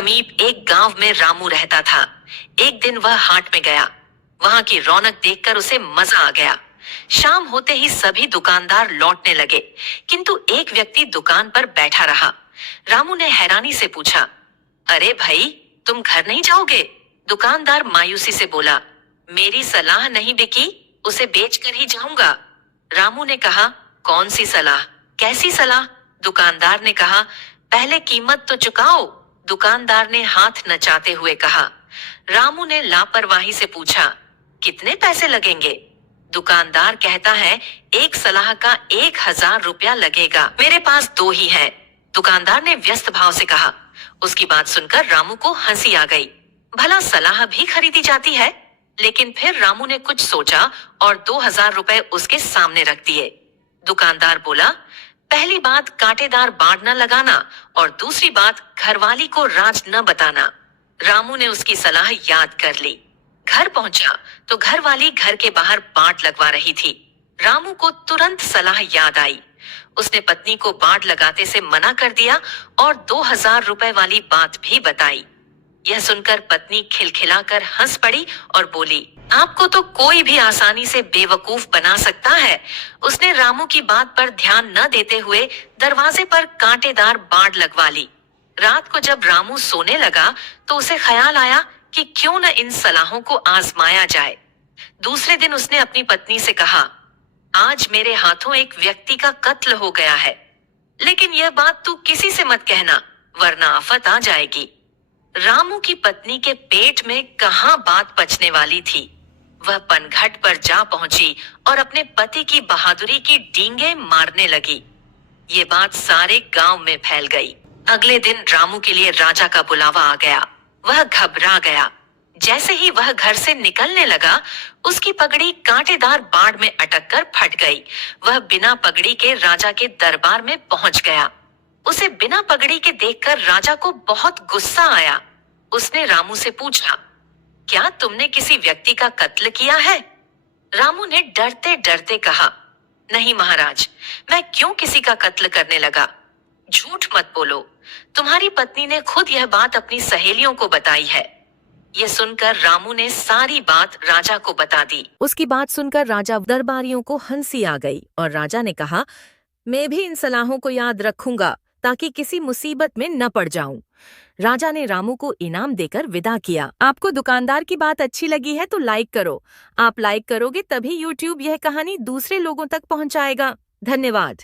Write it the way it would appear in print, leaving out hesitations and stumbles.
समीप एक गांव में रामू रहता था। एक दिन वह हाट में गया। वहां की रौनक देखकर उसे मजा आ गया। शाम होते ही सभी दुकानदार लौटने लगे, किंतु एक व्यक्ति दुकान पर बैठा रहा। रामू ने हैरानी से पूछा, अरे भाई, तुम घर नहीं जाओगे? दुकानदार मायूसी से बोला, मेरी सलाह नहीं बिकी, उसे बेचकर ही जाऊंगा। रामू ने कहा, कौन सी सलाह, कैसी सलाह? दुकानदार ने कहा, पहले कीमत तो चुकाओ। दुकानदार ने हाथ नचाते हुए कहा। रामू ने लापरवाही से पूछा, कितने पैसे लगेंगे? दुकानदार कहता है, एक सलाह का 1000 रुपया लगेगा। मेरे पास 2 ही है। दुकानदार ने व्यस्त भाव से कहा। उसकी बात सुनकर रामू को हंसी आ गई। भला सलाह भी खरीदी जाती है? लेकिन फिर रामू ने कुछ सोचा और 2000 रुपए उसके सामने रख दिए। दुकानदार बोला, पहली बात कांटेदार बाड़ न लगाना और दूसरी बात घरवाली को राज न बताना। रामू ने उसकी सलाह याद कर ली। घर पहुंचा तो घरवाली घर के बाहर बाड़ लगवा रही थी। रामू को तुरंत सलाह याद आई। उसने पत्नी को बाड़ लगाते से मना कर दिया और 2000 रुपए वाली बात भी बताई। यह सुनकर पत्नी खिलखिलाकर हंस पड़ी और बोली, आपको तो कोई भी आसानी से बेवकूफ बना सकता है। उसने रामू की बात पर ध्यान न देते हुए दरवाजे पर कांटेदार बाड़ लगवा ली। रात को जब रामू सोने लगा तो उसे ख्याल आया कि क्यों न इन सलाहों को आजमाया जाए। दूसरे दिन उसने अपनी पत्नी से कहा, आज मेरे हाथों एक व्यक्ति का कत्ल हो गया है, लेकिन यह बात तू किसी से मत कहना, वरना आफत आ जाएगी। रामू की पत्नी के पेट में कहां बात पचने वाली थी। वह पनघट पर जा पहुंची और अपने पति की बहादुरी की डींगे मारने लगी। ये बात सारे गांव में फैल गई। अगले दिन रामू के लिए राजा का बुलावा आ गया। वह घबरा गया। जैसे ही वह घर से निकलने लगा, उसकी पगड़ी कांटेदार बाड़ में अटककर फट गई। वह बिना पगड़ी के राजा के दरबार में पहुंच गया। उसे बिना पगड़ी के देखकर राजा को बहुत गुस्सा आया। उसने रामू से पूछा, क्या तुमने किसी व्यक्ति का कत्ल किया है? रामू ने डरते डरते कहा, नहीं महाराज, मैं क्यों किसी का कत्ल करने लगा? झूठ मत बोलो, तुम्हारी पत्नी ने खुद यह बात अपनी सहेलियों को बताई है। यह सुनकर रामू ने सारी बात राजा को बता दी। उसकी बात सुनकर राजा दरबारियों को हंसी आ गई और राजा ने कहा, मैं भी इन सलाहों को याद रखूंगा ताकि किसी मुसीबत में न पड़ जाऊं। राजा ने रामू को इनाम देकर विदा किया। आपको दुकानदार की बात अच्छी लगी है तो लाइक करो। आप लाइक करोगे तभी YouTube यह कहानी दूसरे लोगों तक पहुंचाएगा। धन्यवाद।